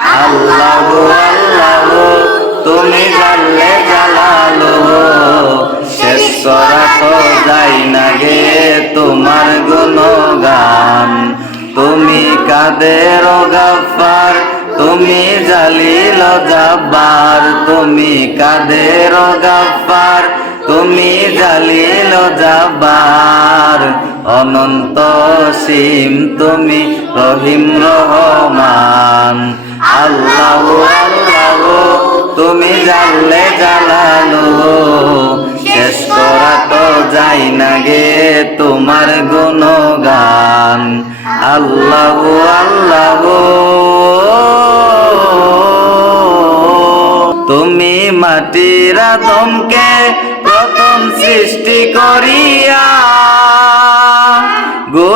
আল্লাহ আল্লাহ, তুমি জানলে জালালো। শেষ করা যাই না গে তোমার গুণগান। তুমি কাদের গাফার, তুমি জালিল জাব্বার। তুমি কাদের গাফার, তুমি জালিল জাব্বার। অনন্ত সীম তুমি রহিম রহমান। তুমি জানলে জালালো। শেষ করা তো যাই না গে তোমার গুণগান। আল্লাহ আল্লাহ। তুমি মাটির আদমকে প্রথম সৃষ্টি করিয়া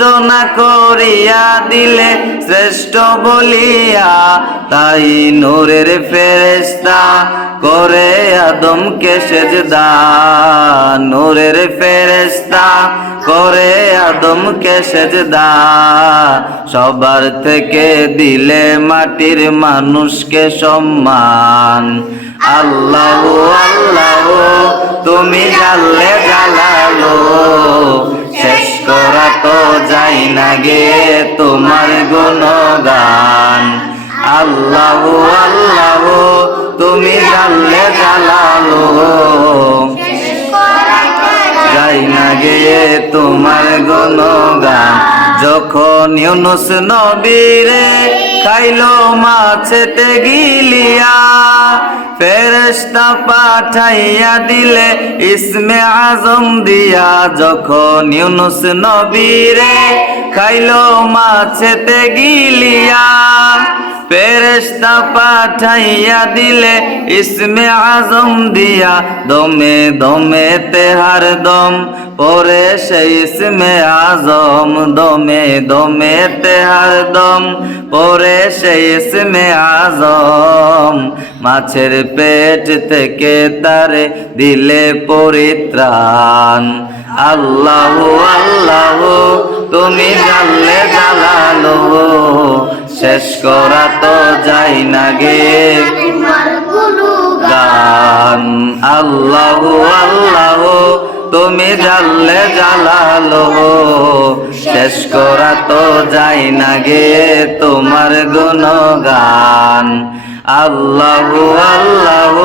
ঘোষণা করিয়া দিলে শ্রেষ্ঠ বলিয়া, তাই নূরের ফেরেস্তা করে আদমকে সেজদা। নূরের ফেরেস্তা করে আদমকে সেজদা। সবার থেকে দিলে মাটির মানুষকে সম্মান। আল্লাহ আল্লাহ, তুমি জানলে জালালো যাই না গে তোমার গুণগান। আল্লাহ আল্লাহ, তুমি জানলে জালালো। যাই না গে তোমার গুণগান। যখন ইউনুস নবীরে খাইলো মাছেতে গিলিয়া ফেরেস্তা পাঠাইয়া দিলে ইসমে আজম দিয়া, যখন ইউনুস নবীরে খাইলো মাছেতে গিলিয়া ফেরেস্তা পাঠাইয়া দিলে ইসমে আজম দিয়া। দমে দমে তেহার দম পরে সেই ইসমে আজম। দমে দমে তেহার দম পরে সেই ইসমে আজম। মাছের পেট থেকে তারে দিলে পরিত্রাণ। আল্লাহ আল্লাহ, তুমি জানলে জালালো। শেষ করা তো যাই না গে। গান, আল্লাহ আল্লাহ, তুমি জানলে জালালো। শেষ করা তো যাই না গে তোমার গুণগান। আল্লাহ আল্লাহ।